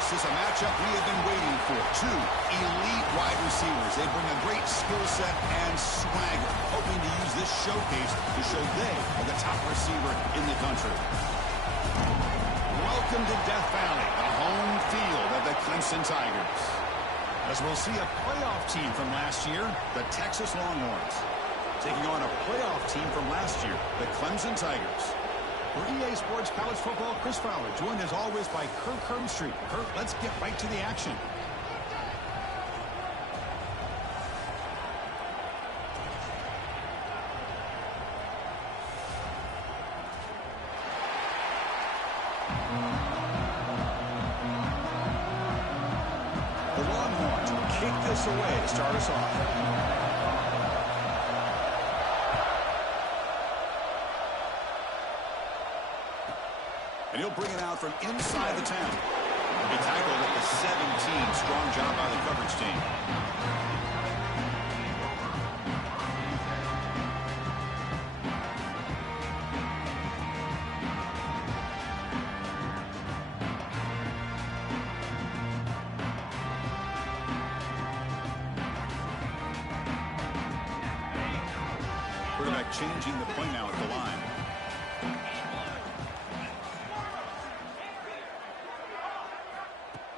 This is a matchup we have been waiting for. Two elite wide receivers. They bring a great skill set and swagger, hoping to use this showcase to show they are the top receiver in the country. Welcome to Death Valley, the home field of the Clemson Tigers. As we'll see a playoff team from last year, the Texas Longhorns, taking on a playoff team from last year, the Clemson Tigers. For EA Sports College Football, Chris Fowler, joined as always by Kirk Herbstreit. Kirk, let's get right to the action. The Longhorns will kick this away to start us off. And he'll bring it out from inside the 10. He tackled at the 17. Strong job by the coverage team. Quarterback changing the play now at the line.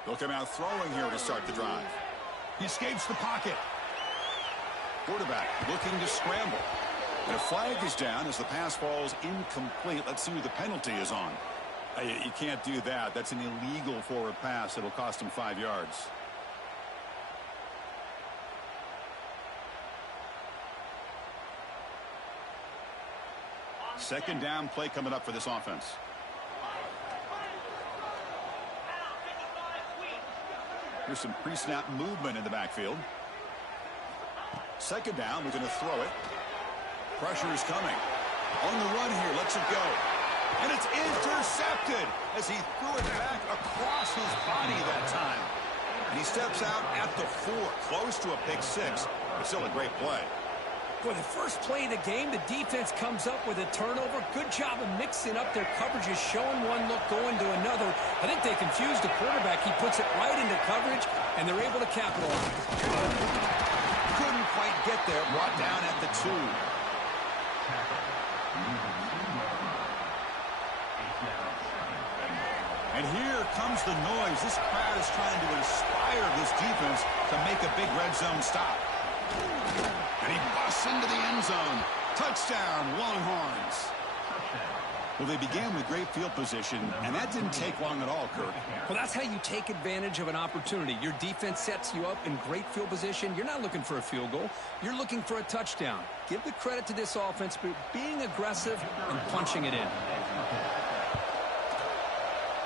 They'll come out throwing here to start the drive. He escapes the pocket. Quarterback looking to scramble. And a flag is down as the pass falls incomplete. Let's see who the penalty is on. You can't do that. That's an illegal forward pass. It'll cost him 5 yards. Second down play coming up for this offense. Here's some pre-snap movement in the backfield. Second down, we're going to throw it. Pressure is coming. On the run here, lets it go. And it's intercepted as he threw it back across his body that time. And he steps out at the 4, close to a pick 6, but still a great play. For the first play of the game, the defense comes up with a turnover. Good job of mixing up their coverages, showing one look, going to another. I think they confused the quarterback. He puts it right into coverage, and they're able to capitalize. Couldn't quite get there. Brought down at the 2. And here comes the noise. This crowd is trying to inspire this defense to make a big red zone stop. And he busts into the end zone. Touchdown, Longhorns. Well, they began with great field position, and that didn't take long at all, Kirk. Well, that's how you take advantage of an opportunity. Your defense sets you up in great field position. You're not looking for a field goal. You're looking for a touchdown. Give the credit to this offense for being aggressive and punching it in.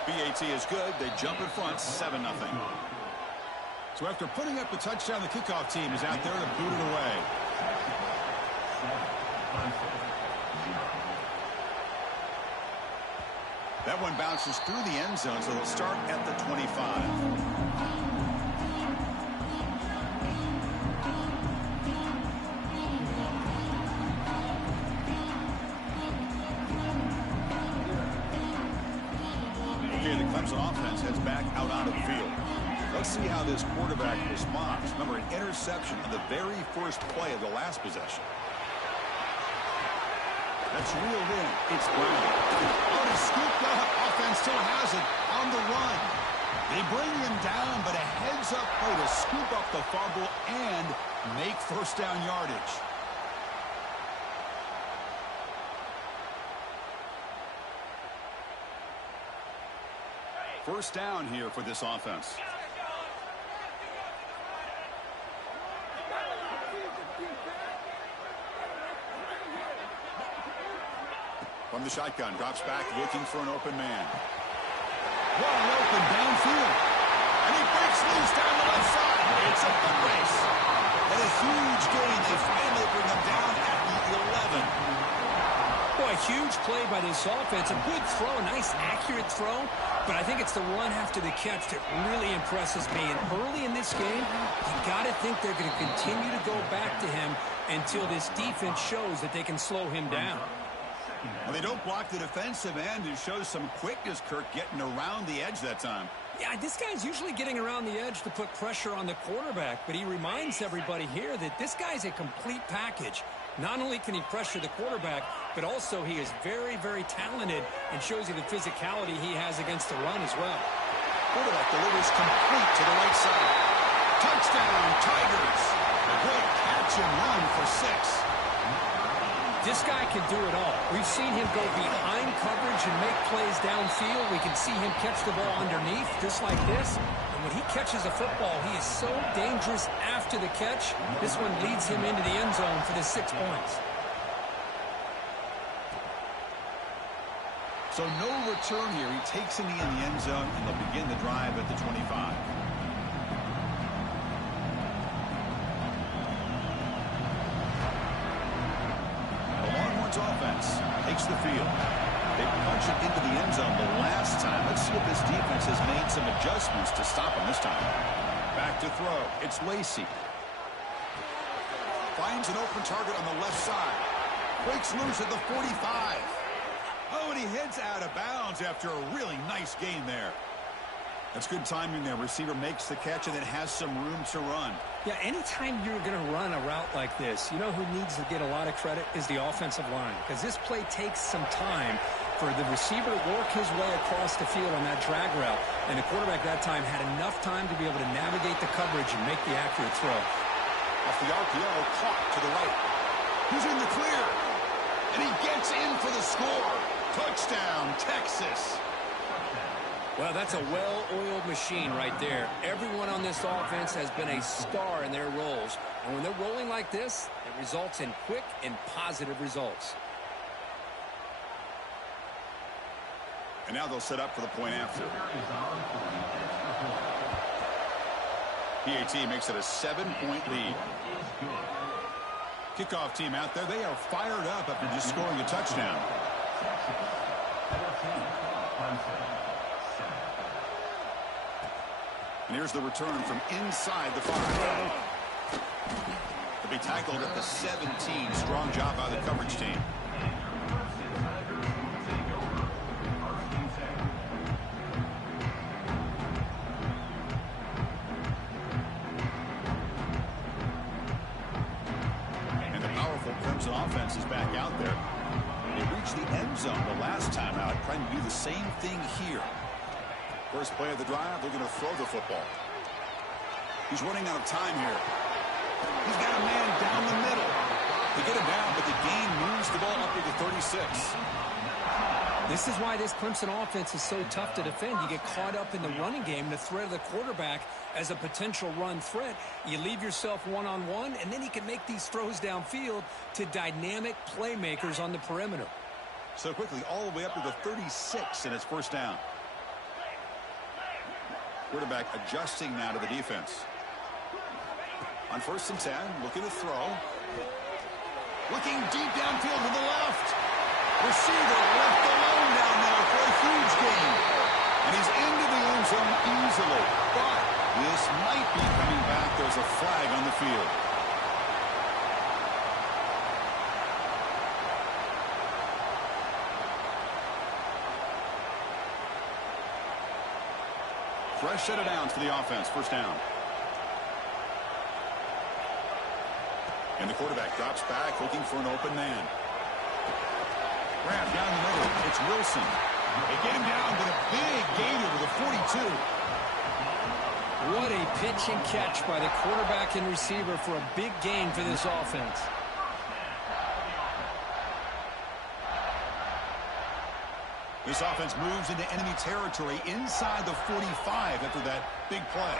BAT is good. They jump in front, 7-0. So after putting up the touchdown, the kickoff team is out there to boot it away. That one bounces through the end zone, so they'll start at the 25. Okay, the Clemson offense heads back out onto the field. Let's see how this quarterback responds. Remember, an interception on the very first play of the last possession. That's reeled in. It's Brown. Oh, he's scooped up. Offense still has it on the run. They bring him down, but a heads-up play to scoop up the fumble and make first down yardage. First down here for this offense. From the shotgun, drops back, looking for an open man. Wide open downfield. And he breaks loose down the left side. It's a foot race. And a huge gain. They finally bring him down at the 11. Boy, huge play by this offense. A good throw, a nice accurate throw. But I think it's the run after the catch that really impresses me. And early in this game, you got to think they're going to continue to go back to him until this defense shows that they can slow him down. Well, they don't block the defensive end, who shows some quickness, Kirk, getting around the edge that time. Yeah, this guy's usually getting around the edge to put pressure on the quarterback, but he reminds everybody here that this guy's a complete package. Not only can he pressure the quarterback, but also he is very, very talented and shows you the physicality he has against the run as well. Quarterback delivers complete to the right side. Touchdown, Tigers. A great catch and run for 6. This guy can do it all. We've seen him go behind coverage and make plays downfield. We can see him catch the ball underneath, just like this. And when he catches a football, he is so dangerous after the catch. This one leads him into the end zone for the 6 points. So no return here. He takes it in the end zone, and they'll begin the drive at the 25. Offense takes the field. They punch it into the end zone the last time. Let's see if this defense has made some adjustments to stop him this time. Back to throw. It's Lacey. Finds an open target on the left side. Breaks loose at the 45. Oh, and he heads out of bounds after a really nice gain there. That's good timing there. Receiver makes the catch and then has some room to run. Yeah, anytime you're going to run a route like this, you know who needs to get a lot of credit is the offensive line, because this play takes some time for the receiver to work his way across the field on that drag route, and the quarterback that time had enough time to be able to navigate the coverage and make the accurate throw. Off the RPO, caught to the right. He's in the clear, and he gets in for the score. Touchdown, Texas. Well, that's a well-oiled machine right there. Everyone on this offense has been a star in their roles. And when they're rolling like this, it results in quick and positive results. And now they'll set up for the point after. PAT makes it a 7-point lead. Kickoff team out there. They are fired up after just scoring a touchdown. And here's the return from inside the 5. To be tackled at the 17. Strong job by the coverage team. And the powerful Clemson offense is back out there. They reached the end zone the last time out, trying to do the same thing here. First play of the drive, they're going to throw the football. He's running out of time here. He's got a man down the middle. They get him down, but the gain moves the ball up to the 36. This is why this Clemson offense is so tough to defend. You get caught up in the running game, the threat of the quarterback as a potential run threat. You leave yourself one-on-one, and then he can make these throws downfield to dynamic playmakers on the perimeter. So quickly, all the way up to the 36, and it's first down. Quarterback adjusting now to the defense. On 1st and 10, looking to throw. Looking deep downfield to the left. Receiver left alone down there for a huge gain. And he's into the end zone easily. But this might be coming back. There's a flag on the field. Fresh set of downs for the offense. First down. And the quarterback drops back, looking for an open man. Grab down the middle. It's Wilson. They get him down, but a big gain over the 42. What a pitch and catch by the quarterback and receiver for a big gain for this offense. This offense moves into enemy territory inside the 45 after that big play.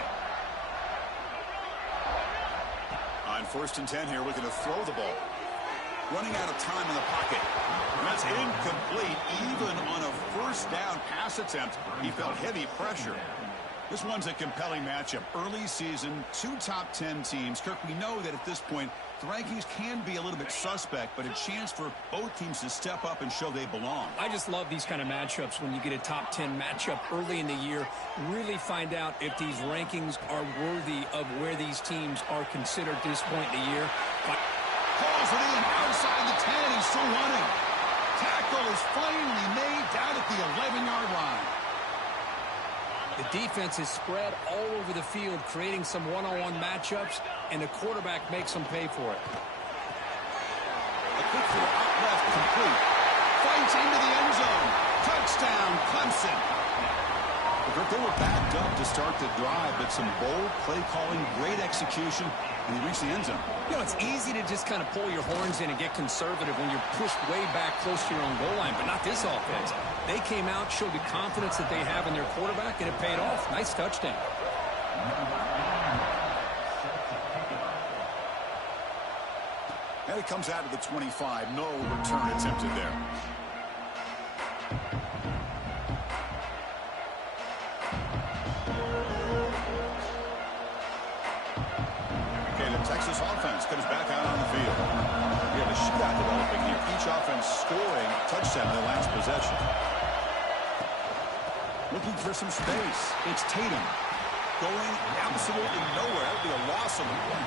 On 1st and 10 here, looking to throw the ball. Running out of time in the pocket. And that's incomplete. Even on a first down pass attempt, he felt heavy pressure. This one's a compelling matchup. Early season, 2 top 10 teams. Kirk, we know that at this point, the rankings can be a little bit suspect, but a chance for both teams to step up and show they belong. I just love these kind of matchups when you get a top 10 matchup early in the year. Really find out if these rankings are worthy of where these teams are considered at this point in the year. Pulls it in outside the 10. He's still running. Tackle The defense is spread all over the field, creating some one-on-one matchups, and the quarterback makes them pay for it. A quick throw out left, complete. Fights into the end zone. Touchdown, Clemson. They were backed up to start the drive, but some bold play calling, great execution, and they reached the end zone. You know, it's easy to just kind of pull your horns in and get conservative when you're pushed way back close to your own goal line, but not this offense. They came out, showed the confidence that they have in their quarterback, and it paid off. Nice touchdown. And it comes out of the 25. No return attempted there. Texas offense comes back out on the field. We have a shootout developing here. Each offense scoring a touchdown in their last possession. Looking for some space. It's Tatum. Going absolutely nowhere. That would be a loss of the play.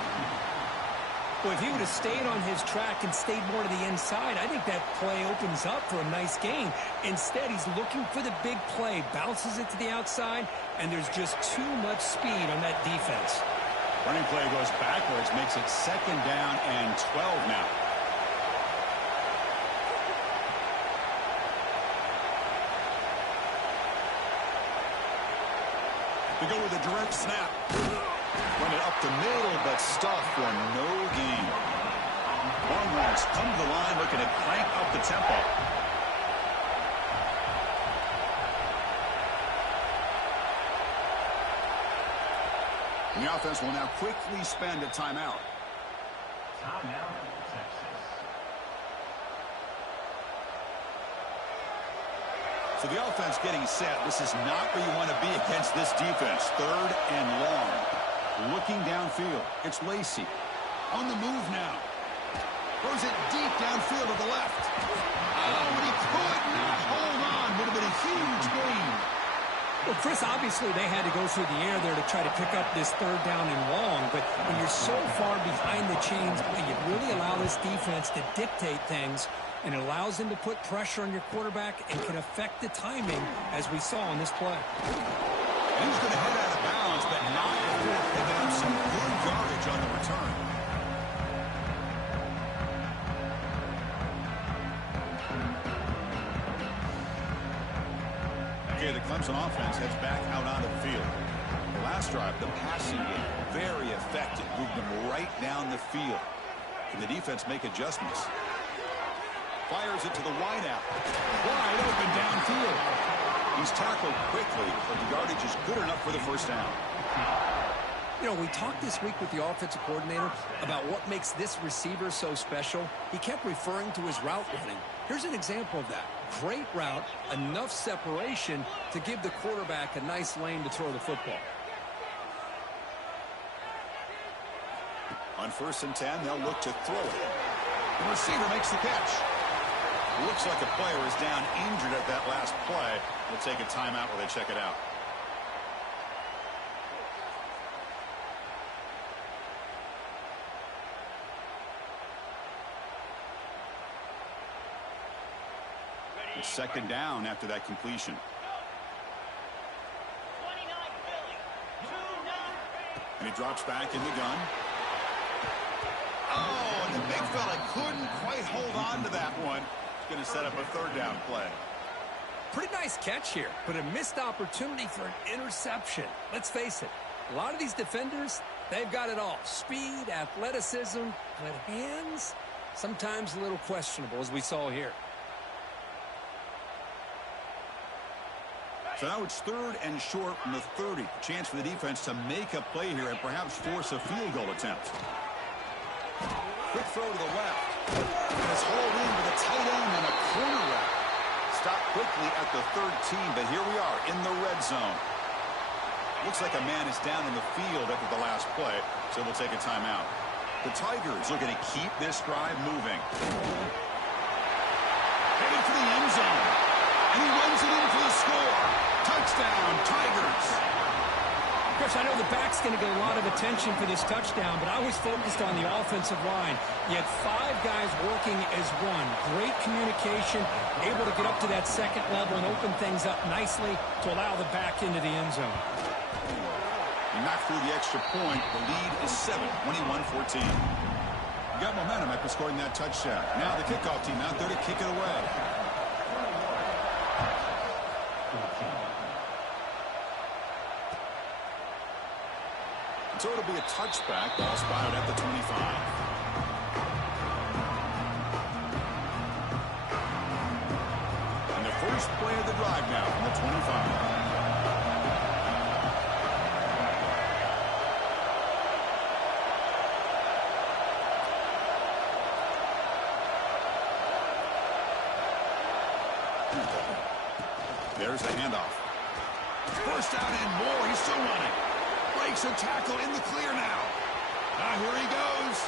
Well, if he would have stayed on his track and stayed more to the inside, I think that play opens up for a nice gain. Instead, he's looking for the big play. Bounces it to the outside, and there's just too much speed on that defense. Running play goes backwards, makes it 2nd down and 12 now. We go with a direct snap. Run it up the middle, but stuffed for no gain. Longhorns come to the line looking to crank up the tempo. And the offense will now quickly spend a timeout. Timeout, Texas. So the offense getting set. This is not where you want to be against this defense. 3rd and long. Looking downfield. It's Lacey. On the move now. Throws it deep downfield to the left. Oh, but he could not hold on. Would have been a huge gain. Well, Chris, obviously they had to go through the air there to try to pick up this 3rd down and long, but when you're so far behind the chains, you really allow this defense to dictate things, and it allows them to put pressure on your quarterback and can affect the timing, as we saw on this play. And he's going to head out of bounds, but not before picking up some good yardage on the return. Okay, the Clemson offense heads back out onto the field. The last drive, the passing game, very effective. Moved them right down the field. Can the defense make adjustments? Fires it to the wideout. Wide open downfield. He's tackled quickly, but the yardage is good enough for the 1st down. You know, we talked this week with the offensive coordinator about what makes this receiver so special. He kept referring to his route running. Here's an example of that. Great route, enough separation to give the quarterback a nice lane to throw the football. On 1st and 10, they'll look to throw it. The receiver makes the catch. Looks like a player is down injured at that last play. We'll take a timeout while they check it out. It's 2nd down after that completion. And he drops back in the gun. Oh, and the big fella couldn't quite hold on to that one. He's going to set up a 3rd down play. Pretty nice catch here, but a missed opportunity for an interception. Let's face it, a lot of these defenders, they've got it all. Speed, athleticism, but hands, sometimes a little questionable, as we saw here. So now it's 3rd and short from the 30. Chance for the defense to make a play here and perhaps force a field goal attempt. Quick throw to the left. And it's hauled in with a tight end and a corner route. Stopped quickly at the 13, but here we are in the red zone. Looks like a man is down in the field after the last play, so we'll take a timeout. The Tigers looking to keep this drive moving. Headed for the end zone. And he runs it in for the score. Touchdown, Tigers. Chris, I know the backs quarterback's going to get a lot of attention for this touchdown, but I was focused on the offensive line. You had 5 guys working as one. Great communication, able to get up to that second level and open things up nicely to allow the back into the end zone. Not through the extra point. The lead is 7, 21-14. You got momentum after scoring that touchdown. Now the kickoff team out there to kick it away. So it'll be a touchback. Ball spotted at the 25. And the first play of the drive now from the 25. There's the handoff. First down and more. He's still running. Breaks a tackle in the clear now. Here he goes.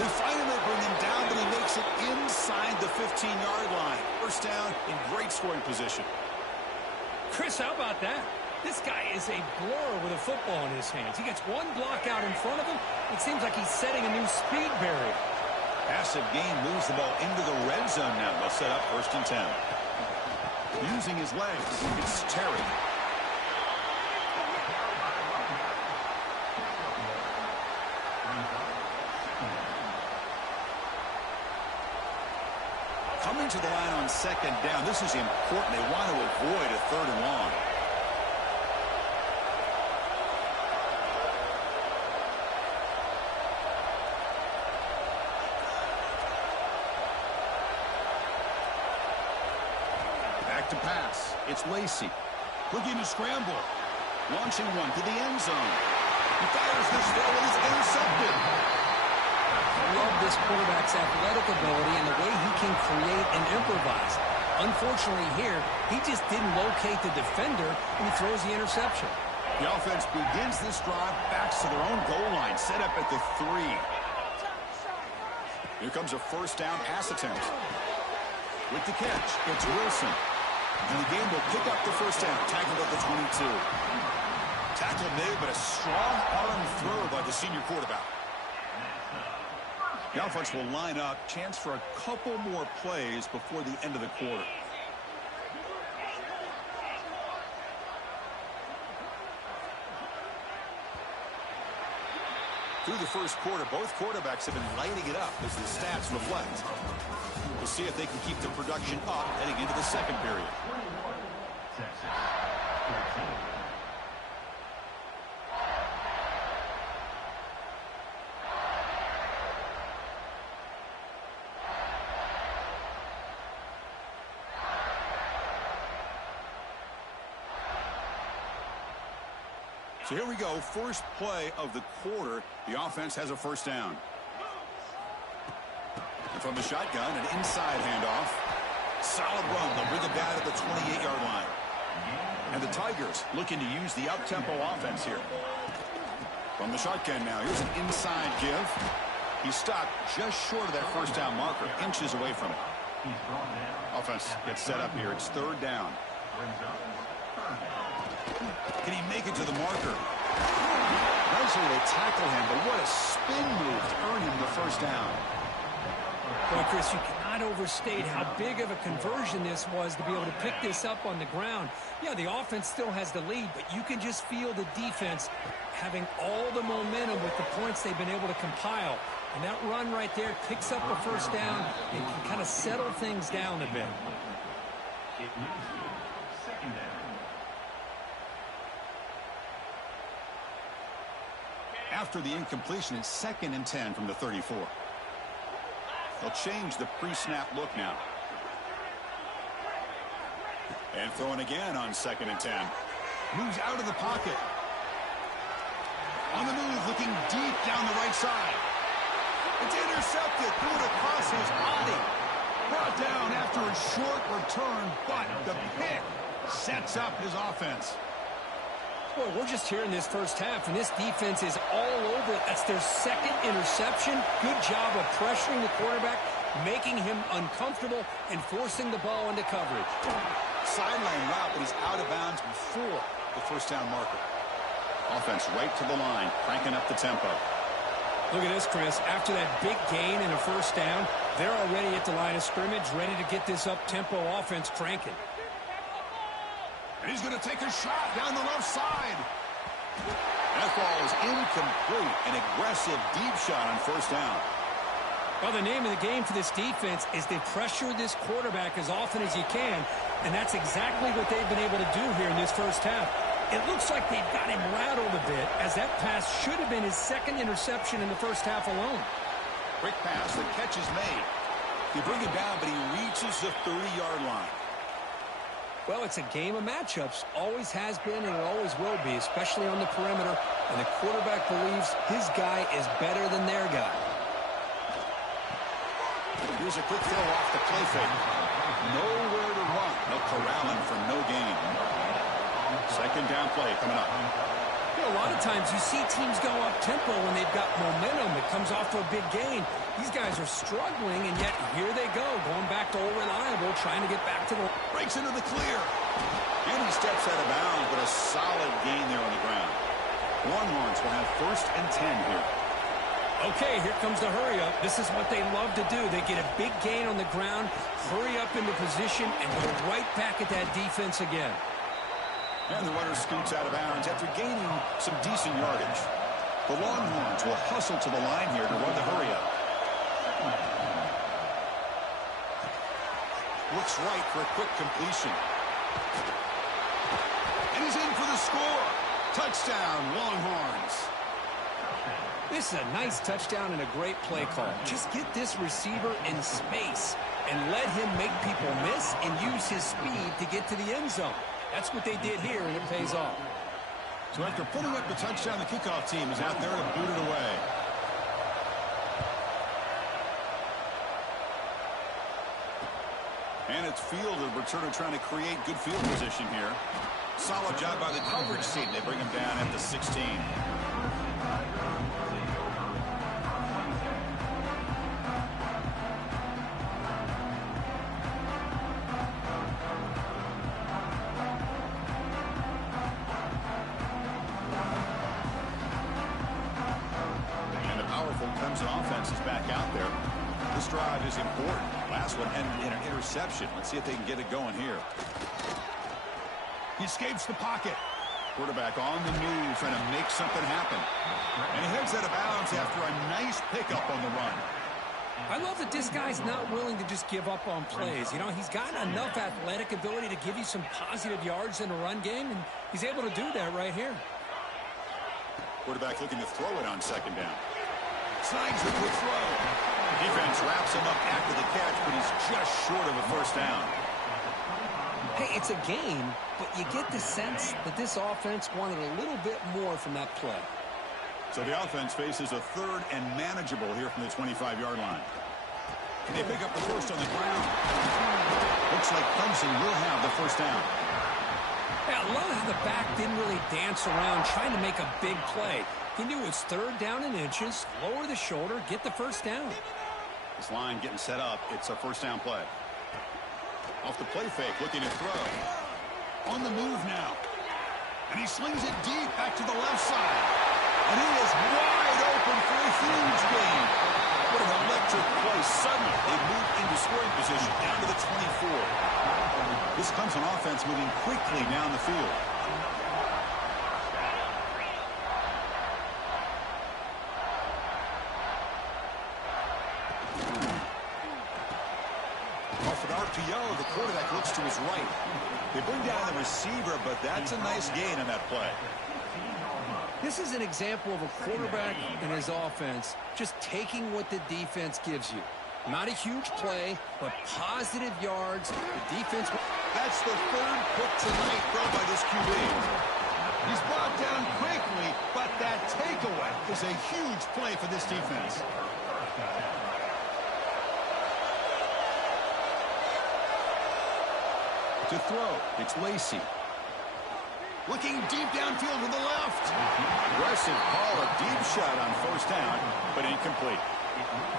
They finally bring him down, but he makes it inside the 15-yard line. First down in great scoring position. Chris, how about that? This guy is a blur with a football in his hands. He gets one block out in front of him. It seems like he's setting a new speed barrier. Passive gain moves the ball into the red zone now. They'll set up 1st and 10. Using his legs, it's Terry. Coming to the line on 2nd down. This is important. They want to avoid a 3rd and long. To pass. It's Lacey. Looking to scramble. Launching one to the end zone. He fires this throw and it's intercepted. I love this quarterback's athletic ability and the way he can create and improvise. Unfortunately here, he just didn't locate the defender and he throws the interception. The offense begins this drive, backs to their own goal line, set up at the 3. Here comes a first down pass attempt. With the catch, it's Wilson. And the game will pick up the first down, tackled at the 22. Tackle made, but a strong arm throw by the senior quarterback. The offense will line up. Chance for a couple more plays before the end of the quarter. Through the first quarter, both quarterbacks have been lighting it up as the stats reflect. We'll see if they can keep the production up heading into the second period. So here we go, first play of the quarter. The offense has a first down. And from the shotgun, an inside handoff. Solid run. They'll bring it down at the 28-yard line. And the Tigers looking to use the up-tempo offense here. From the shotgun now, here's an inside give. He stopped just short of that first down marker, inches away from it. Offense gets set up here. It's 3rd down. Can he make it to the marker? Eventually they tackle him, but what a spin move to earn him the first down. Well, Chris, you cannot overstate how big of a conversion this was to be able to pick this up on the ground. Yeah, the offense still has the lead, but you can just feel the defense having all the momentum with the points they've been able to compile. And that run right there picks up a first down and can kind of settle things down a bit. Second down. After the incompletion, it's 2nd and 10 from the 34. They'll change the pre-snap look now. And throwing again on 2nd and 10. Moves out of the pocket. On the move, looking deep down the right side. It's intercepted, threw it across his body. Brought down after a short return, but the pick sets up his offense. Boy, we're just here in this first half, and this defense is all over it. That's their 2nd interception. Good job of pressuring the quarterback, making him uncomfortable, and forcing the ball into coverage. Sideline route, but he's out of bounds before the first down marker. Offense right to the line, cranking up the tempo. Look at this, Chris. After that big gain and a first down, they're already at the line of scrimmage, ready to get this up-tempo offense cranking. And he's going to take a shot down the left side. That ball is incomplete. An aggressive deep shot on first down. Well, the name of the game for this defense is to pressure this quarterback as often as you can, and that's exactly what they've been able to do here in this first half. It looks like they've got him rattled a bit, as that pass should have been his second interception in the first half alone. Quick pass. The catch is made. He bring him down, but he reaches the 30-yard line. Well, it's a game of matchups. Always has been and it always will be, especially on the perimeter. And the quarterback believes his guy is better than their guy. Here's a quick throw off the play fake. Nowhere to run. They'll corral him for no gain. Second down play coming up. You know, a lot of times you see teams go up-tempo when they've got momentum. It comes off to a big gain. These guys are struggling, and yet here they go, going back to old reliable, trying to get back to the... Breaks into the clear. And he steps out of bounds, but a solid gain there on the ground. Longhorns will have 1st and 10 here. Okay, here comes the hurry-up. This is what they love to do. They get a big gain on the ground, hurry up into position, and go right back at that defense again. And the runner scoots out of bounds after gaining some decent yardage. The Longhorns will hustle to the line here to run the hurry-up. Looks right for a quick completion. And he's in for the score. Touchdown, Longhorns. This is a nice touchdown and a great play call. Just get this receiver in space and let him make people miss and use his speed to get to the end zone. That's what they did here, and it pays off. So after putting up the touchdown, the kickoff team is out there to boot it away. And it's fielded. Returner trying to create good field position here. Solid job by the coverage team. They bring him down at the 16. Clemson offense is back out there. This drive is important. Last one ended in an interception. Let's see if they can get it going here. He escapes the pocket. Quarterback on the move, trying to make something happen. And he heads out of bounds after a nice pickup on the run. I love that this guy's not willing to just give up on plays. You know, he's got enough athletic ability to give you some positive yards in a run game, and he's able to do that right here. Quarterback looking to throw it on second down. Snags the quick throw. Defense wraps him up after the catch, but he's just short of a first down. Hey, it's a game, but you get the sense that this offense wanted a little bit more from that play. So the offense faces a 3rd and manageable here from the 25-yard line. And they pick up the first on the ground. Looks like Clemson will have the first down. Yeah, I love how the back didn't really dance around trying to make a big play. He knew it's 3rd down and inches, lower the shoulder, get the first down. This line getting set up. It's a first down play. Off the play fake, looking to throw. On the move now. And he slings it deep back to the left side. And he is wide open for a huge gain. What an electric play. Suddenly, they move into scoring position down to the 24. This Clemson offense moving quickly down the field. RPO, the quarterback looks to his right. They bring down the receiver, but that's a nice gain on that play. This is an example of a quarterback and his offense just taking what the defense gives you. Not a huge play, but positive yards. The defense... That's the 3rd pick tonight thrown by this QB. He's brought down quickly, but that takeaway is a huge play for this defense. To throw, it's Lacey. Looking deep downfield to the left. Aggressive call, a deep shot on first down, but incomplete.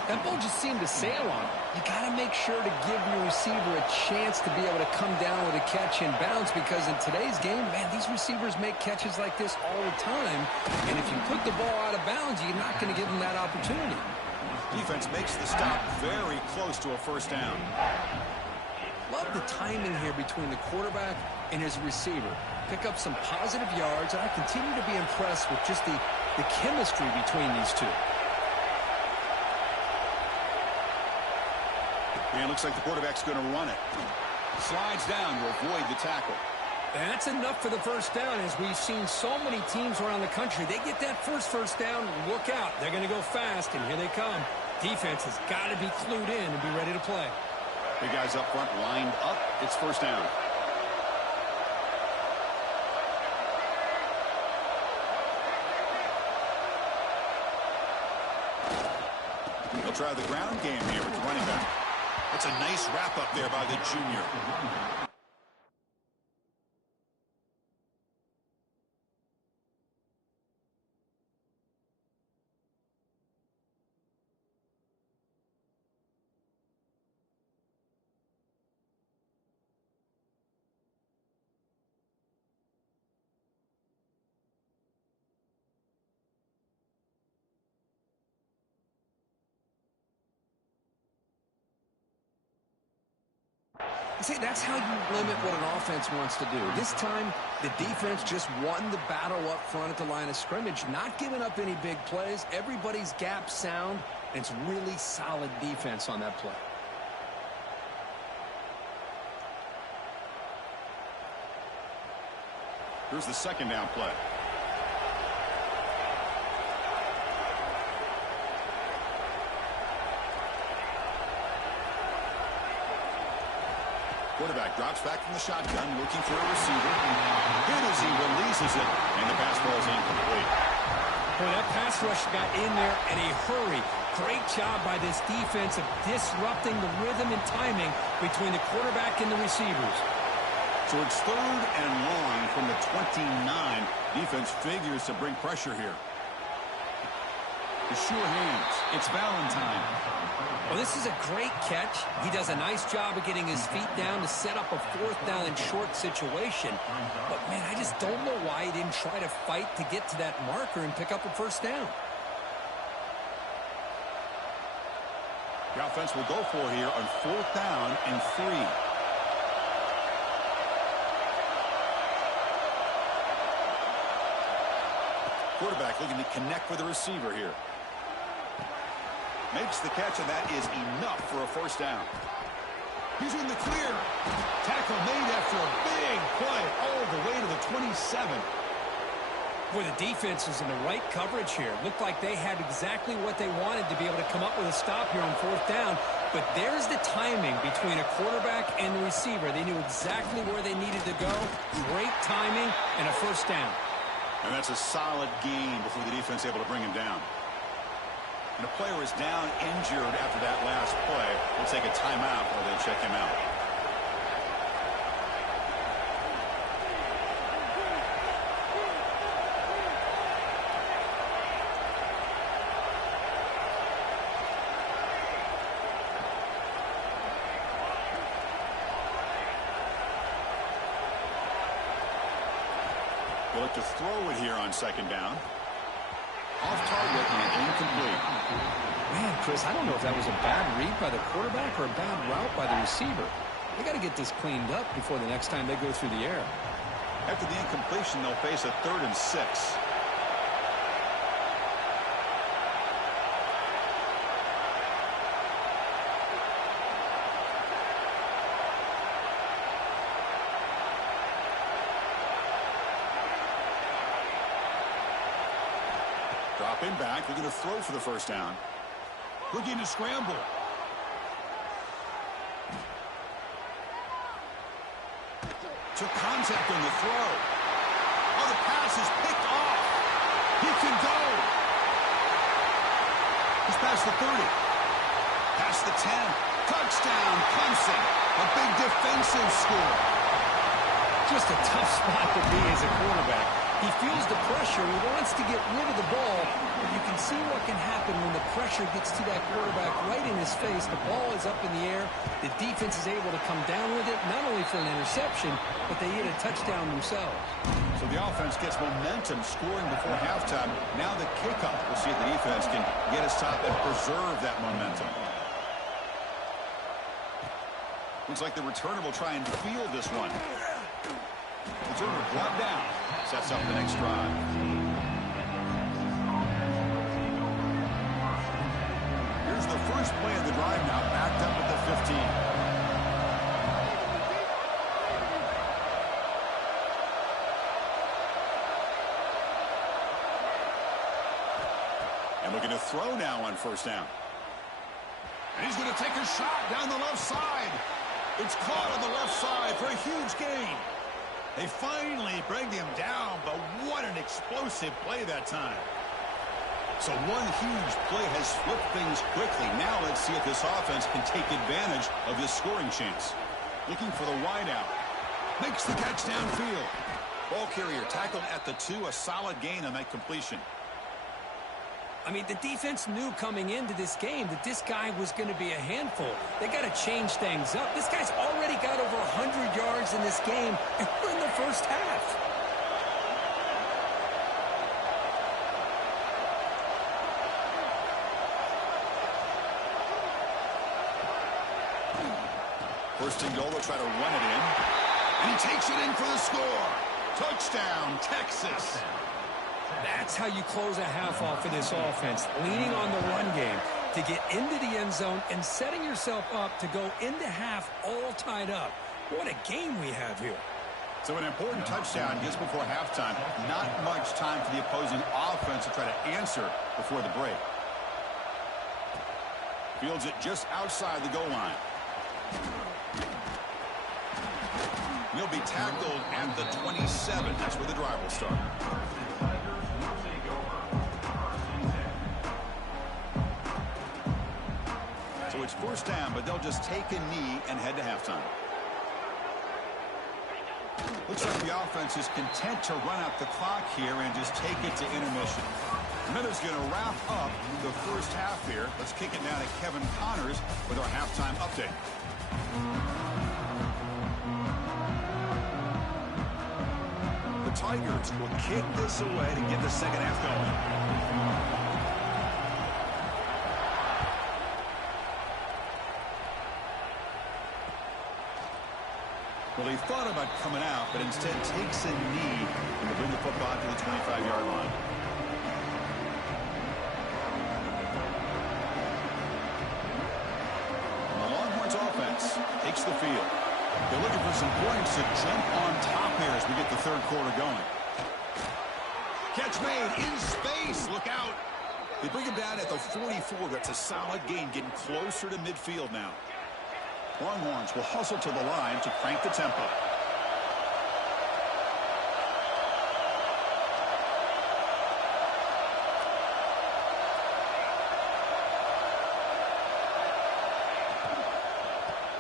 That ball just seemed to sail on him. You got to make sure to give your receiver a chance to be able to come down with a catch and bounce, because in today's game, man, these receivers make catches like this all the time. And if you put the ball out of bounds, you're not going to give them that opportunity. Defense makes the stop very close to a first down. Love the timing here between the quarterback and his receiver. Pick up some positive yards, and I continue to be impressed with just the chemistry between these two. And it looks like the quarterback's going to run it. Slides down to avoid the tackle. That's enough for the first down, as we've seen so many teams around the country. They get that first down, look out. They're going to go fast, and here they come. Defense has got to be clued in and be ready to play. Big guys up front lined up. It's first down. He'll try the ground game here with the running back. That's a nice wrap up there by the junior. See, that's how you limit what an offense wants to do. This time, the defense just won the battle up front at the line of scrimmage, not giving up any big plays. Everybody's gap sound, and it's really solid defense on that play. Here's the second down play. Quarterback drops back from the shotgun, looking for a receiver. Good as he releases it, and the pass ball is incomplete. Boy, that pass rush got in there in a hurry. Great job by this defense of disrupting the rhythm and timing between the quarterback and the receivers. So it's third and long from the 29. Defense figures to bring pressure here. The sure hands. It's Valentine. Well, this is a great catch. He does a nice job of getting his feet down to set up a fourth down and short situation. But, man, I just don't know why he didn't try to fight to get to that marker and pick up a first down. The offense will go for here on fourth down and 3. Quarterback looking to connect with the receiver here. Makes the catch, and that is enough for a first down. He's in the clear. Tackle made after a big play all the way to the 27. Boy, the defense is in the right coverage here. Looked like they had exactly what they wanted to be able to come up with a stop here on fourth down. But there's the timing between a quarterback and the receiver. They knew exactly where they needed to go. Great timing and a first down. And that's a solid gain before the defense able to bring him down. And a player is down injured after that last play. We'll take a timeout while they check him out. They'll look to throw it here on second down. Off target and incomplete. Man, Chris, I don't know if that was a bad read by the quarterback or a bad route by the receiver. They got to get this cleaned up before the next time they go through the air. After the incompletion, they'll face a 3rd and 6. Dropping back, looking to throw for the first down. Looking to scramble. Took contact on the throw. Oh, the pass is picked off. He can go. He's past the 30. Past the 10. Touchdown, Clemson. A big defensive score. Just a tough spot to be as a quarterback. He feels the pressure. He wants to get rid of the ball. But you can see what can happen when the pressure gets to that quarterback right in his face. The ball is up in the air. The defense is able to come down with it, not only for an interception, but they get a touchdown themselves. So the offense gets momentum scoring before halftime. Now the kickoff. We'll see if the defense can get a stop and preserve that momentum. Looks like the returner will try and field this one. The returner brought down. Sets up the next drive. Here's the first play of the drive now, backed up at the 15. And looking to throw now on first down. And he's going to take a shot down the left side. It's caught on the left side for a huge gain. They finally bring him down, but what an explosive play that time. So one huge play has flipped things quickly. Now let's see if this offense can take advantage of this scoring chance. Looking for the wideout. Makes the catch downfield. Ball carrier tackled at the 2, a solid gain on that completion. I mean, the defense knew coming into this game that this guy was going to be a handful. They got to change things up. This guy's already got over 100 yards in this game, and we're in the first half. First and goal, they'll try to run it in. And he takes it in for the score. Touchdown, Texas. That's how you close a half off of this offense, leaning on the run game to get into the end zone and setting yourself up to go into half all tied up. What a game we have here. So an important touchdown just before halftime. Not much time for the opposing offense to try to answer before the break. Fields it just outside the goal line. He'll be tackled at the 27. That's where the drive will start. So it's first down, but they'll just take a knee and head to halftime. Looks like the offense is content to run out the clock here and just take it to intermission. Miller's going to wrap up the first half here. Let's kick it now to Kevin Connors with our halftime update. The Tigers will kick this away to get the second half going. Well, he thought about coming out, but instead takes a knee and will bring the football to the 25-yard line. And the Longhorns offense takes the field. They're looking for some points to jump on top here as we get the third quarter going. Catch made in space. Look out. They bring him down at the 44. That's a solid gain, getting closer to midfield now. Longhorns will hustle to the line to crank the tempo.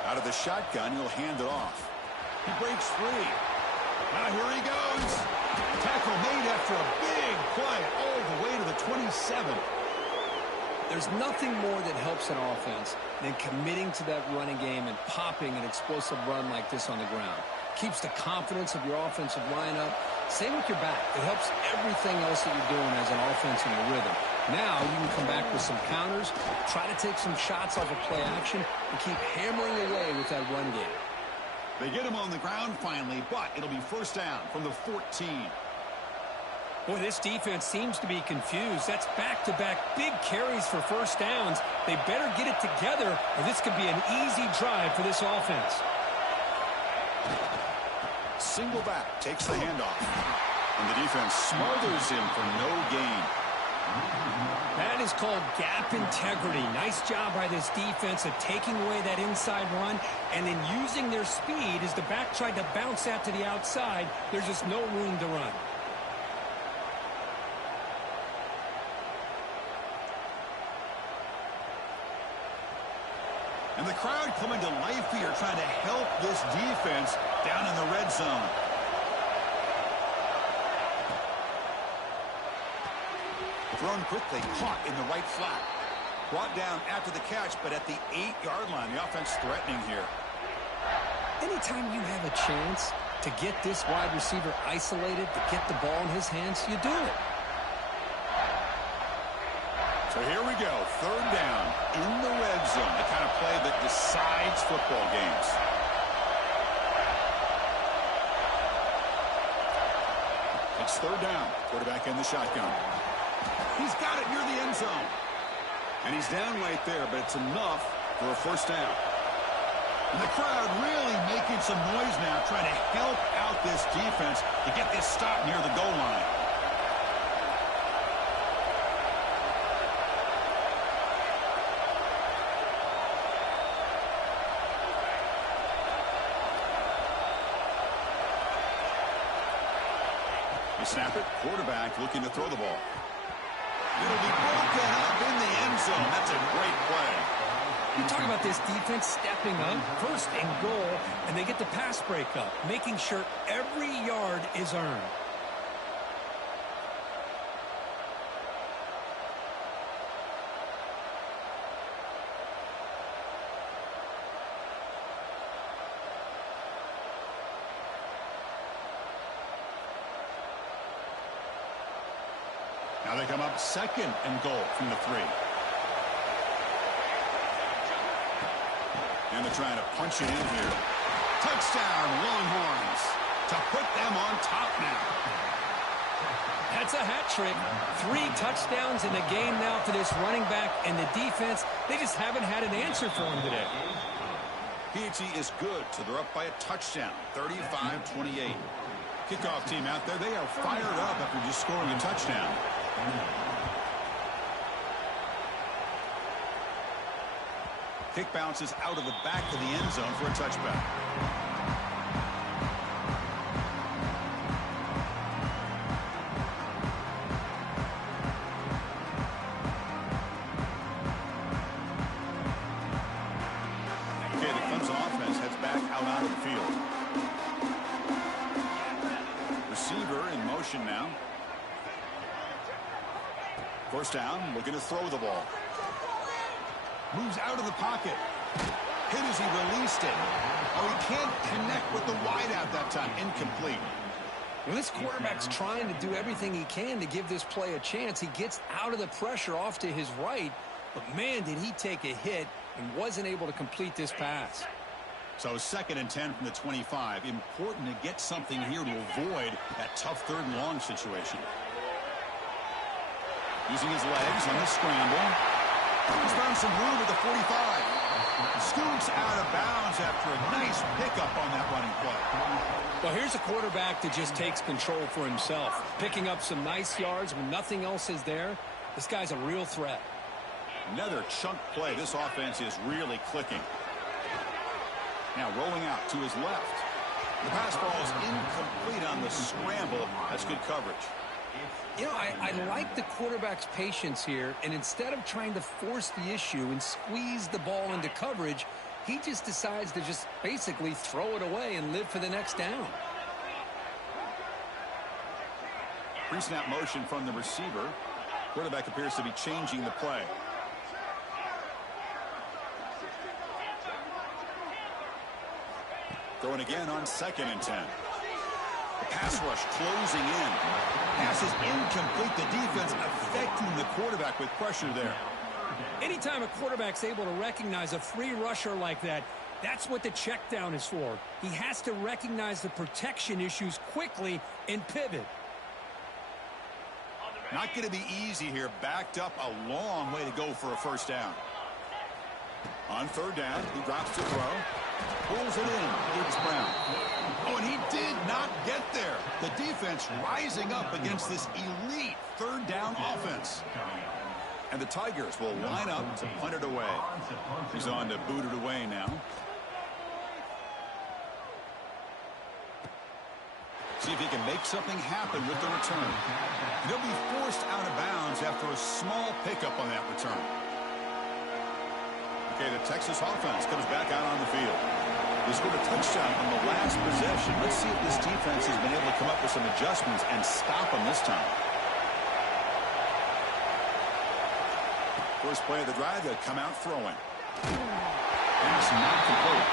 Out of the shotgun, he'll hand it off. He breaks free. Now here he goes. Tackle made after a big play all the way to the 27. There's nothing more that helps an offense than committing to that running game and popping an explosive run like this on the ground. Keeps the confidence of your offensive lineup. Same with your back. It helps everything else that you're doing as an offense in your rhythm. Now you can come back with some counters, try to take some shots off of play action, and keep hammering away with that run game. They get him on the ground finally, but it'll be first down from the 14. Boy, this defense seems to be confused. That's back-to-back big carries for first downs. They better get it together, or this could be an easy drive for this offense. Single back takes the handoff. And the defense smothers him for no gain. That is called gap integrity. Nice job by this defense of taking away that inside run and then using their speed as the back tried to bounce that to the outside. There's just no room to run. And the crowd coming to life here, trying to help this defense down in the red zone. Thrown quickly, caught in the right flat. Brought down after the catch, but at the 8-yard line. The offense threatening here. Anytime you have a chance to get this wide receiver isolated, to get the ball in his hands, you do it. So here we go, 3rd down in the red zone, the kind of play that decides football games. It's 3rd down, quarterback in the shotgun. He's got it near the end zone. And he's down right there, but it's enough for a 1st down. And the crowd really making some noise now, trying to help out this defense to get this stop near the goal line. You snap it, quarterback looking to throw the ball. It'll be broken up in the end zone. That's a great play. You talk about this defense stepping up, 1st and goal, and they get the pass breakup, making sure every yard is earned. Now they come up 2nd and goal from the 3. And they're trying to punch it in here. Touchdown, Longhorns, to put them on top now. That's a hat trick. 3 touchdowns in the game now for this running back, and the defense, they just haven't had an answer for him today. PHE is good, so they're up by a touchdown, 35-28. Kickoff team out there, they are fired up after just scoring a touchdown. Kick bounces out of the back of the end zone for a touchback. Okay, the Clemson offense heads back out onto the field. Receiver in motion now. 1st down, looking to throw the ball. Moves out of the pocket. Hit as he released it. Oh, he can't connect with the wideout that time. Incomplete. Well, this quarterback's trying to do everything he can to give this play a chance. He gets out of the pressure off to his right, but man, did he take a hit and wasn't able to complete this pass. So 2nd and 10 from the 25. Important to get something here to avoid that tough 3rd and long situation. Using his legs on the scramble. He's found some room at the 45. Scoots out of bounds after a nice pickup on that running play. Well, here's a quarterback that just takes control for himself. Picking up some nice yards when nothing else is there. This guy's a real threat. Another chunk play. This offense is really clicking. Now rolling out to his left. The pass ball is incomplete on the scramble. That's good coverage. You know, I like the quarterback's patience here, and instead of trying to force the issue and squeeze the ball into coverage, he just decides to just basically throw it away and live for the next down. Pre-snap motion from the receiver. Quarterback appears to be changing the play. Throwing again on 2nd and 10. The pass rush closing in. Pass is incomplete. The defense affecting the quarterback with pressure there. Anytime a quarterback's able to recognize a free rusher like that, that's what the check down is for. He has to recognize the protection issues quickly and pivot. Not going to be easy here. Backed up a long way to go for a 1st down. On 3rd down, he drops to throw. Pulls it in. It's Brown. Oh, and he did not get there. The defense rising up against this elite 3rd down offense. And the Tigers will line up to punt it away. He's on to boot it away now. See if he can make something happen with the return. He'll be forced out of bounds after a small pickup on that return. Okay, the Texas offense comes back out on the field. They scored a touchdown on the last possession. Let's see if this defense has been able to come up with some adjustments and stop them this time. First play of the drive, they'll come out throwing. Pass not complete.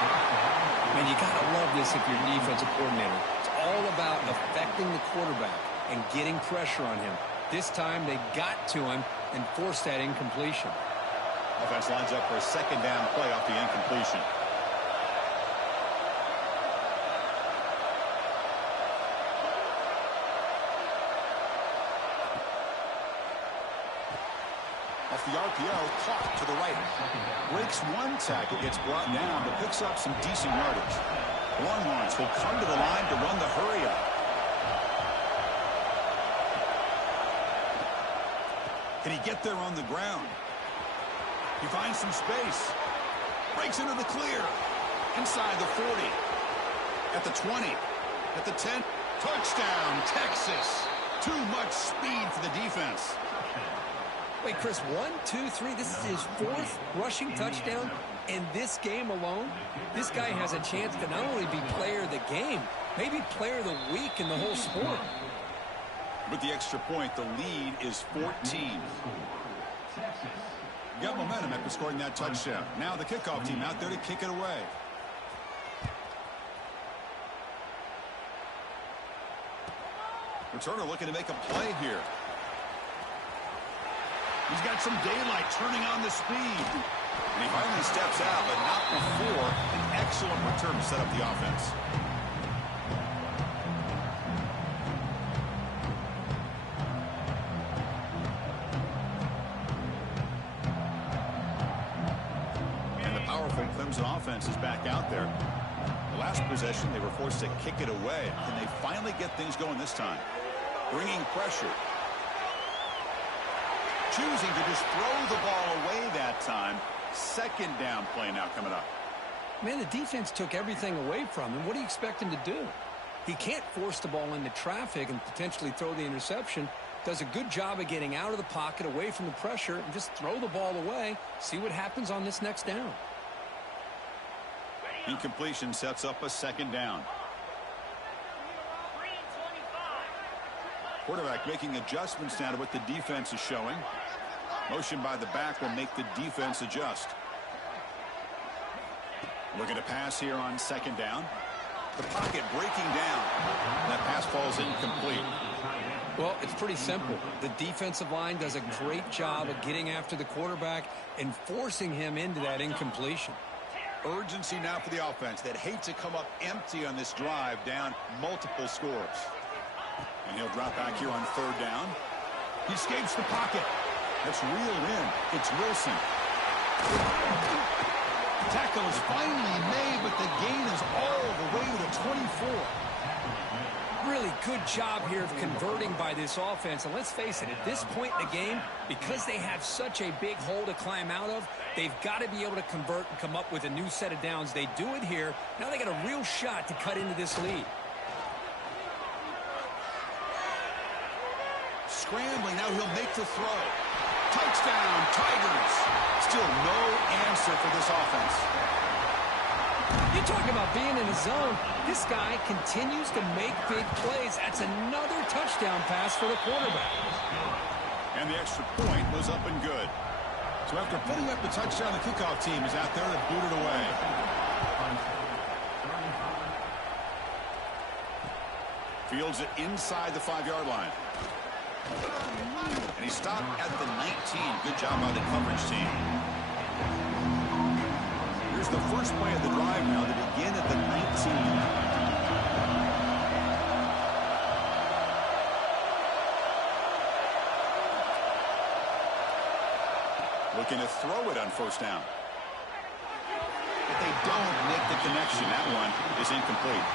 Man, you got to love this if you're a defensive coordinator. It's all about affecting the quarterback and getting pressure on him. This time they got to him and forced that incompletion. Offense lines up for a second down play off the incompletion. Off the RPO, caught to the right. Breaks one tackle, gets brought down, but picks up some decent yardage. Longhorns will come to the line to run the hurry up. Can he get there on the ground? He finds some space. Breaks into the clear. Inside the 40. At the 20. At the 10. Touchdown, Texas. Too much speed for the defense. Wait, Chris, 1, 2, 3. This is his 4th rushing touchdown in this game alone. This guy has a chance to not only be player of the game, maybe player of the week in the whole sport. With the extra point, the lead is 14. Got momentum after scoring that touchdown. Now the kickoff team out there to kick it away. Returner looking to make a play here. He's got some daylight turning on the speed. And he finally steps out, but not before an excellent return to set up the offense. And the powerful Clemson offense is back out there. The last possession, they were forced to kick it away. Can they finally get things going this time? Bringing pressure. Choosing to just throw the ball away that time. Second down play now coming up. Man, the defense took everything away from him. What do you expect him to do? He can't force the ball into traffic and potentially throw the interception. Does a good job of getting out of the pocket, away from the pressure, and just throw the ball away. See what happens on this next down. Incompletion sets up a second down. Quarterback making adjustments now to what the defense is showing. Motion by the back will make the defense adjust. Looking to pass here on second down. The pocket breaking down. That pass falls incomplete. Well, it's pretty simple. The defensive line does a great job of getting after the quarterback and forcing him into that incompletion. Urgency now for the offense that hate to come up empty on this drive, down multiple scores. And he'll drop back here on third down. He escapes the pocket. That's reeled in. It's Wilson. Tackle is finally made, but the gain is all the way to the 24. Really good job here of converting by this offense. And let's face it, at this point in the game, because they have such a big hole to climb out of, they've got to be able to convert and come up with a new set of downs. They do it here. Now they got a real shot to cut into this lead. Scrambling, now he'll make the throw. Touchdown, Tigers. Still no answer for this offense. You talk about being in a zone. This guy continues to make big plays. That's another touchdown pass for the quarterback. And the extra point was up and good. So after putting up the touchdown, the kickoff team is out there to boot it away. Fields it inside the 5-yard line. And he stopped at the 19. Good job by the coverage team. Here's the first play of the drive now to begin at the 19. Looking to throw it on first down. But they don't make the connection. That one is incomplete.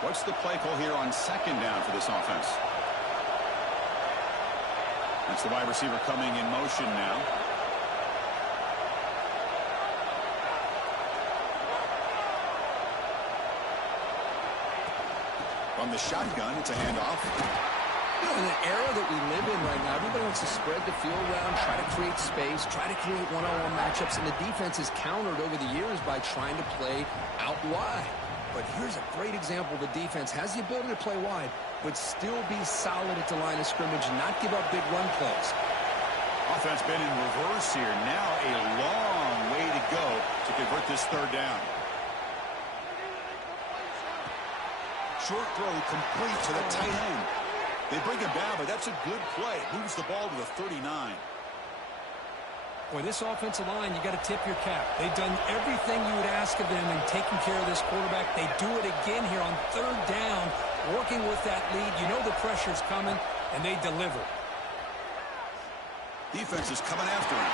What's the play call here on second down for this offense? That's the wide receiver coming in motion now. From the shotgun, it's a handoff. You know, in the era that we live in right now, everybody wants to spread the field around, try to create space, try to create one-on-one matchups, and the defense is countered over the years by trying to play out wide. But here's a great example. The defense has the ability to play wide, but still be solid at the line of scrimmage and not give up big run plays. Offense been in reverse here. Now a long way to go to convert this third down. Short throw complete to the tight end. They bring him down, but that's a good play. Moves the ball to the 39. Boy, this offensive line, you got to tip your cap. They've done everything you would ask of them in taking care of this quarterback. They do it again here on third down, working with that lead. You know the pressure's coming, and they deliver. Defense is coming after him.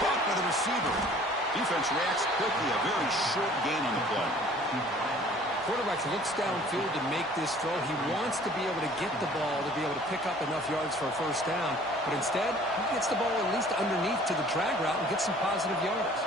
Caught by the receiver. Defense reacts quickly. A very short gain on the play. Quarterback looks downfield to make this throw. He wants to be able to get the ball to be able to pick up enough yards for a first down. But instead, he gets the ball at least underneath to the drag route and gets some positive yards.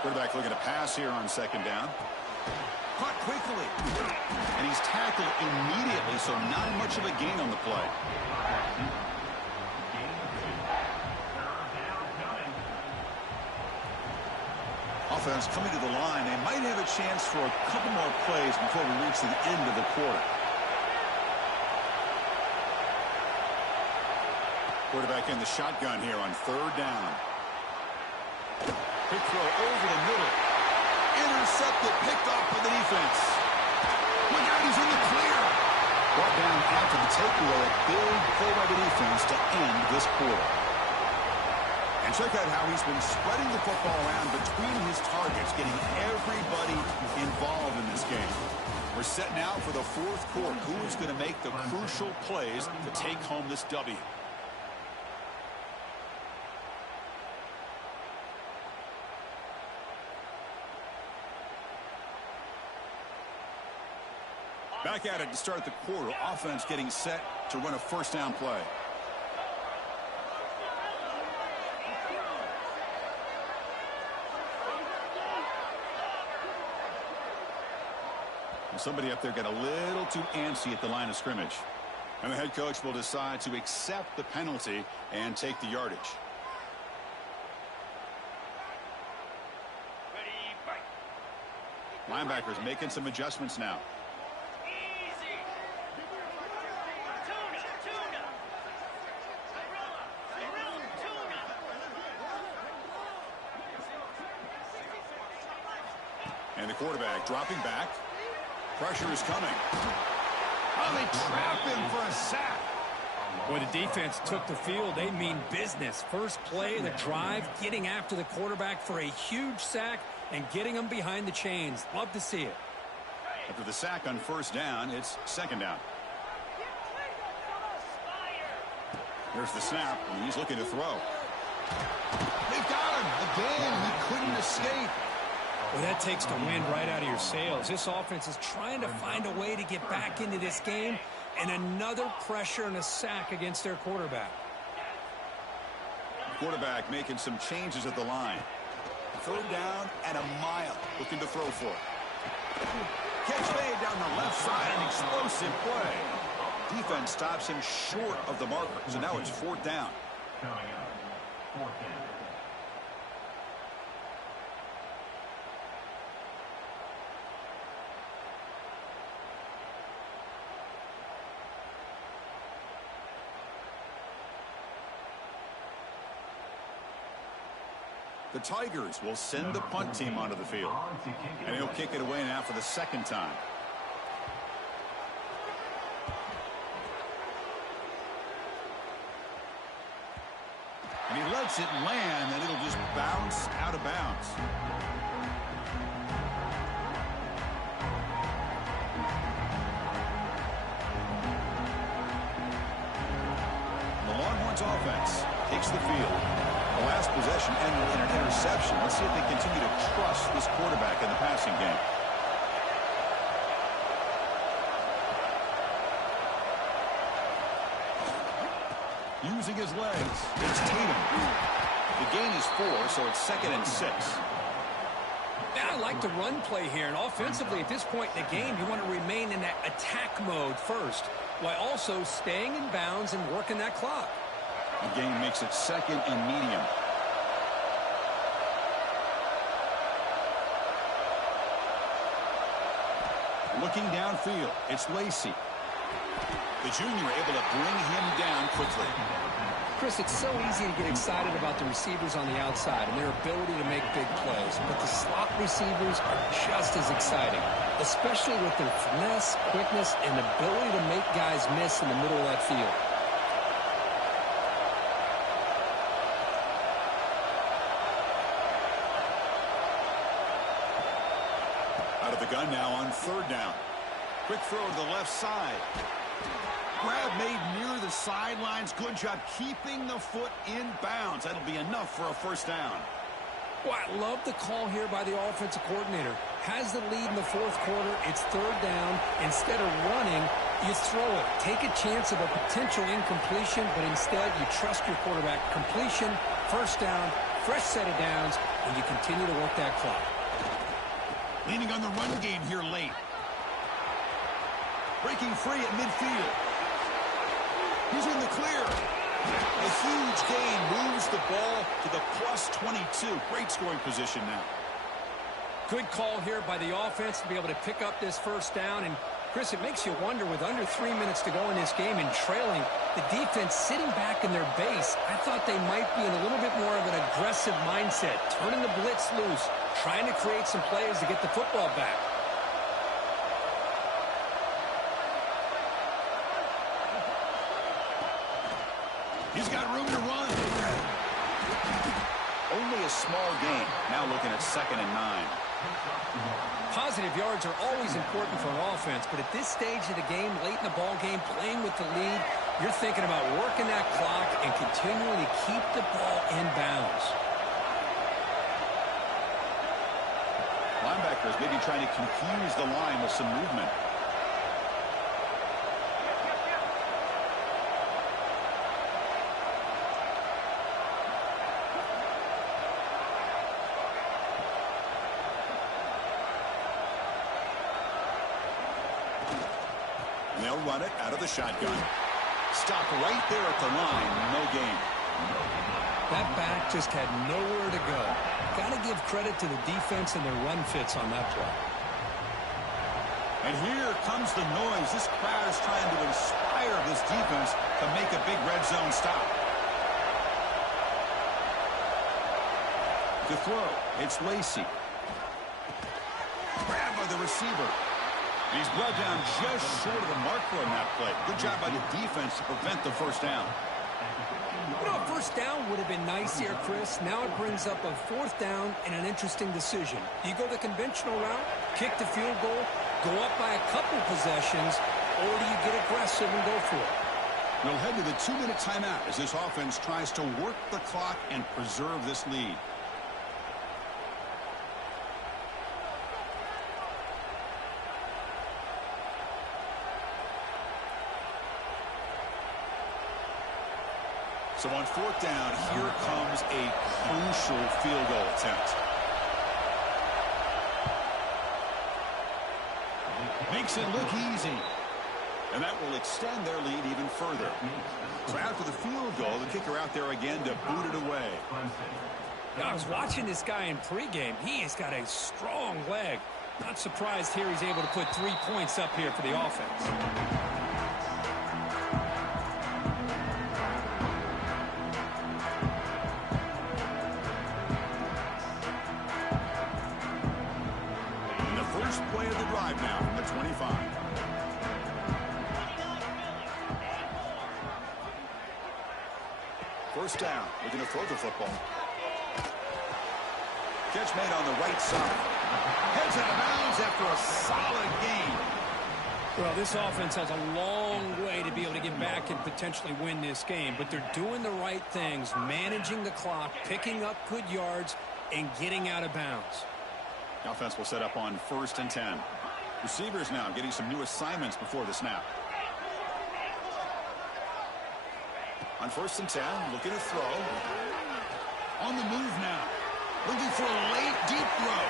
Quarterback looking to pass here on second down. Caught quickly. And he's tackled immediately, so not much of a gain on the play. Offense coming to the line. They might have a chance for a couple more plays before we reach the end of the quarter. Quarterback in the shotgun here on third down. Quick throw over the middle. Intercepted, picked off by the defense. Look out, he's in the clear. Brought down after the takeaway. A big play by the defense to end this quarter. And check out how he's been spreading the football around between his targets, getting everybody involved in this game. We're set now for the fourth quarter. Who is going to make the crucial plays to take home this W? Back at it to start the quarter. Offense getting set to run a first down play. Somebody up there got a little too antsy at the line of scrimmage. And the head coach will decide to accept the penalty and take the yardage. Linebackers making some adjustments now. And the quarterback dropping back. Pressure is coming. Oh, they trap him for a sack. Boy, the defense took the field. They mean business. First play of the drive, getting after the quarterback for a huge sack and getting him behind the chains. Love to see it. After the sack on first down, it's second down. Here's the snap, and he's looking to throw. They've got him again. He couldn't escape. Well, that takes the wind right out of your sails. This offense is trying to find a way to get back into this game, and another pressure and a sack against their quarterback. Quarterback making some changes at the line. Third down and a mile. Looking to throw for it. Catch made down the left side. An explosive play. Defense stops him short of the marker. So now it's fourth down. Coming up, fourth down. The Tigers will send the punt team onto the field. And he'll kick it away now for the second time. And he lets it land, and it'll just bounce out of bounds. The Longhorns offense takes the field. The last possession ended in an interception. Let's see if they continue to trust this quarterback in the passing game. Using his legs. It's Tatum. The gain is 4, so it's 2nd and 6. Yeah, I like the run play here. And offensively, at this point in the game, you want to remain in that attack mode first, while also staying in bounds and working that clock. The game makes it second and medium. Looking downfield, it's Lacey. The junior able to bring him down quickly. Chris, it's so easy to get excited about the receivers on the outside and their ability to make big plays, but the slot receivers are just as exciting, especially with their finesse, quickness, and ability to make guys miss in the middle of that field. Out of the gun now on third down. Quick throw to the left side. Grab made near the sidelines. Good job keeping the foot in bounds. That'll be enough for a first down. Well, I love the call here by the offensive coordinator. Has the lead in the fourth quarter. It's third down. Instead of running, you throw it. Take a chance of a potential incompletion, but instead you trust your quarterback. Completion, first down, fresh set of downs, and you continue to work that clock. Leaning on the run game here late. Breaking free at midfield. He's in the clear. A huge gain moves the ball to the plus 22. Great scoring position now. Good call here by the offense to be able to pick up this first down. And, Chris, it makes you wonder, with under 3 minutes to go in this game and trailing, the defense sitting back in their base, I thought they might be in a little bit more of an aggressive mindset, turning the blitz loose, trying to create some plays to get the football back. He's got room to run. Only a small gain. Now looking at 2nd and 9. Positive yards are always important for an offense, but at this stage of the game, late in the ball game, playing with the lead, you're thinking about working that clock and continuing to keep the ball in bounds. Linebackers maybe trying to confuse the line with some movement. They'll run it out of the shotgun. Stop right there at the line. No gain. That back just had nowhere to go. Got to give credit to the defense and their run fits on that play. And here comes the noise. This crowd is trying to inspire this defense to make a big red zone stop. To throw, it's Lacey. Grab by the receiver. And he's brought down just short of the marker on that play. Good job by the defense to prevent the first down. You know, a first down would have been nice here, Chris. Now it brings up a fourth down and an interesting decision. Do you go the conventional route, kick the field goal, go up by a couple possessions, or do you get aggressive and go for it? We'll head to the 2-minute timeout as this offense tries to work the clock and preserve this lead. So on fourth down, here comes a crucial field goal attempt. Makes it look easy. And that will extend their lead even further. So after the field goal, the kicker out there again to boot it away. Yeah, I was watching this guy in pregame. He has got a strong leg. Not surprised here he's able to put 3 points up here for the offense. Play of the drive now from the 25. First down. Looking to throw the football. Catch made on the right side. Heads out of bounds after a solid gain. Well, this offense has a long way to be able to get back and potentially win this game, but they're doing the right things, managing the clock, picking up good yards, and getting out of bounds. The offense will set up on 1st and 10. Receivers now getting some new assignments before the snap. On 1st and 10, looking to throw. On the move now. Looking for a late deep throw.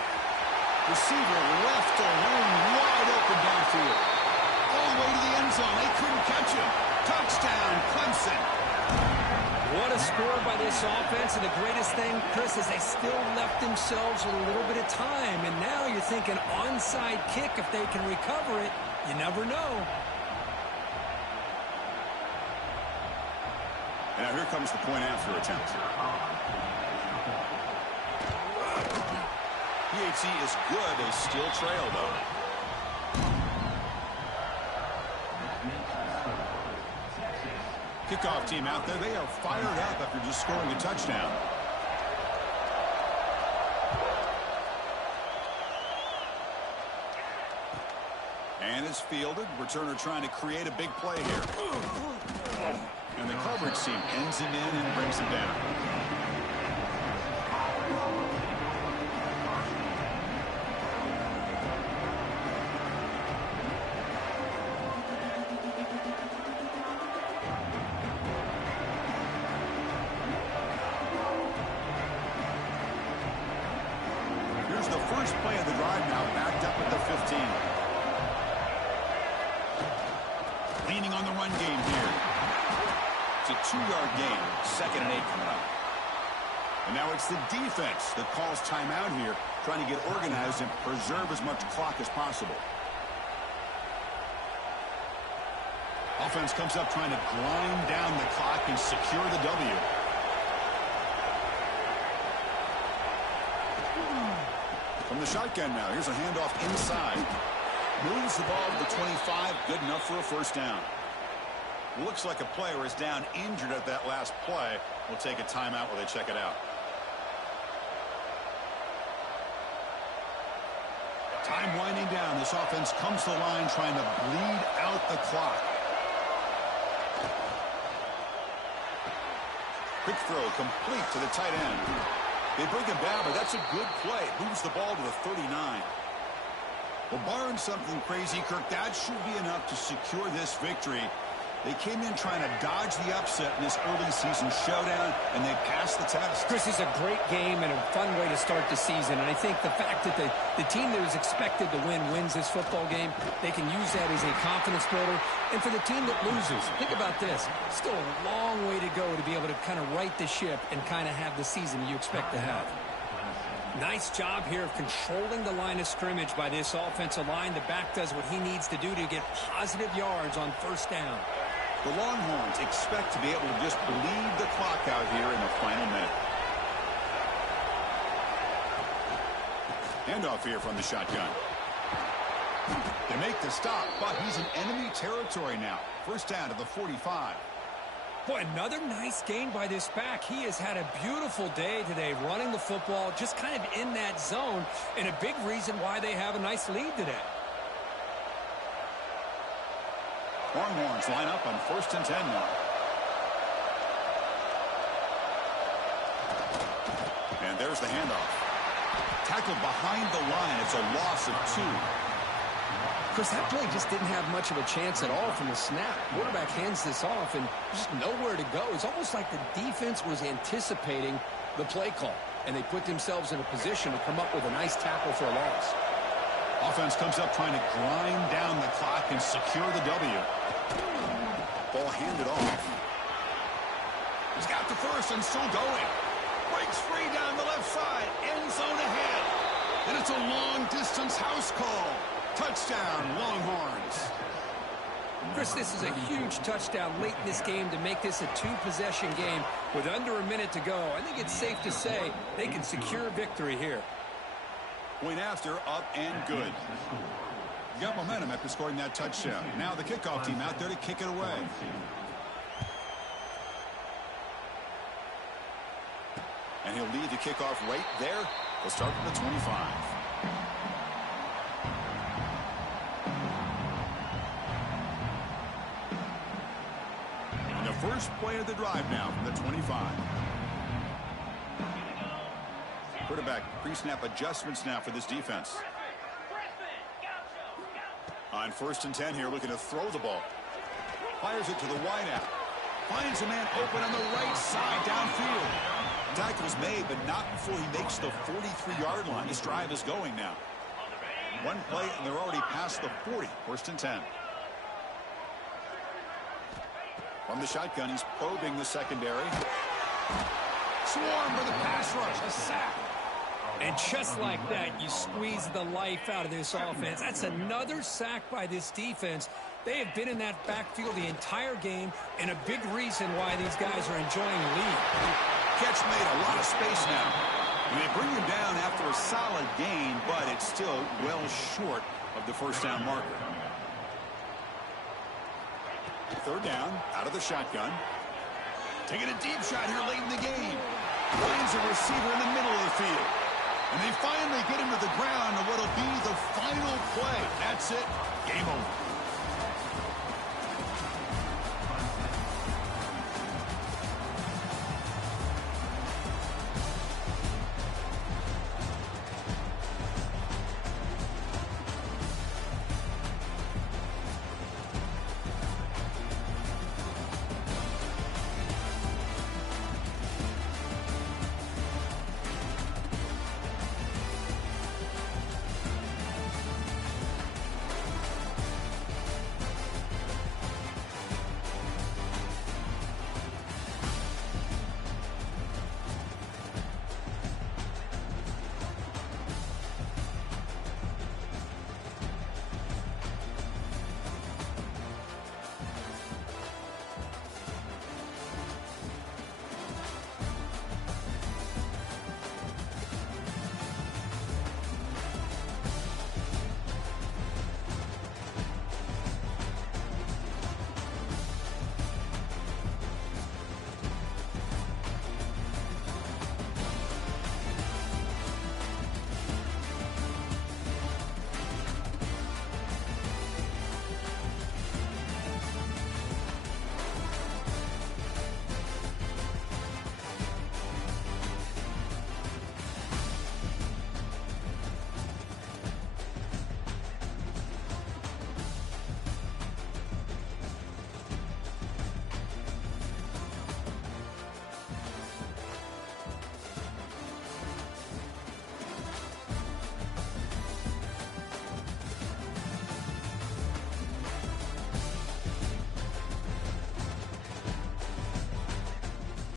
Receiver left alone, wide open downfield. All the way to the end zone. They couldn't catch him. Touchdown, Clemson. What a score by this offense, and the greatest thing, Chris, is they still left themselves with a little bit of time, and now you're thinking onside kick if they can recover it. You never know. And now here comes the point after attempt. PAT is good. They still trail, though. Kickoff team out there. They are fired up after just scoring a touchdown. And it's fielded. Returner trying to create a big play here. And the coverage team ends him in and brings him down. Here's the first play of the drive now, backed up at the 15. Leaning on the run game here. It's a 2-yard gain. 2nd and 8 coming up. And now it's the defense that calls timeout here, trying to get organized and preserve as much clock as possible. Offense comes up trying to grind down the clock and secure the W. From the shotgun now, here's a handoff inside. Moves the ball to the 25, good enough for a first down. Looks like a player is down injured at that last play. We'll take a timeout while they check it out. Time winding down. This offense comes to the line trying to bleed out the clock. Quick throw complete to the tight end. They bring him down, but that's a good play. Moves the ball to the 39. Well, barring something crazy, Kirk, that should be enough to secure this victory. They came in trying to dodge the upset in this early season showdown, and they passed the test. Chris, is a great game and a fun way to start the season. And I think the fact that the team that was expected to win wins this football game, they can use that as a confidence builder. And for the team that loses, think about this. Still a long way to go to be able to kind of right the ship and kind of have the season you expect to have. Nice job here of controlling the line of scrimmage by this offensive line. The back does what he needs to do to get positive yards on first down. The Longhorns expect to be able to just bleed the clock out here in the final minute. Handoff here from the shotgun. They make the stop, but he's in enemy territory now. First down to the 45. Boy, another nice gain by this back. He has had a beautiful day today running the football, just kind of in that zone, and a big reason why they have a nice lead today. Longhorns line up on 1st and 10 now. And there's the handoff. Tackled behind the line. It's a loss of 2. Chris, that play just didn't have much of a chance at all from the snap. Quarterback hands this off and just nowhere to go. It's almost like the defense was anticipating the play call, and they put themselves in a position to come up with a nice tackle for a loss. Offense comes up trying to grind down the clock and secure the W. Ball handed off. He's got the first and still going. Breaks free down the left side. End zone ahead. And it's a long-distance house call. Touchdown, Longhorns. Chris, this is a huge touchdown late in this game to make this a 2-possession game with under a minute to go. I think it's safe to say they can secure victory here. Point after, up and good. Got momentum after scoring that touchdown. Now the kickoff team out there to kick it away. And he'll lead the kickoff right there. We'll start from the 25. And the first play of the drive now from the 25. Quarterback pre-snap adjustments now for this defense. On 1st and 10 here, looking to throw the ball. Fires it to the wideout. Finds a man open on the right side downfield. Tackle was made, but not before he makes the 43-yard line. This drive is going now. One play, and they're already past the 40. First and 10. From the shotgun, he's probing the secondary. Swarm for the pass rush. A sack. And just like that, you squeeze the life out of this offense. That's another sack by this defense. They have been in that backfield the entire game, and a big reason why these guys are enjoying the lead. Catch made, a lot of space now. And they bring him down after a solid gain, but it's still well short of the first down marker. Third down, out of the shotgun. Taking a deep shot here late in the game. Finds a receiver in the middle of the field. And they finally get him to the ground on what'll be the final play. That's it. Game over.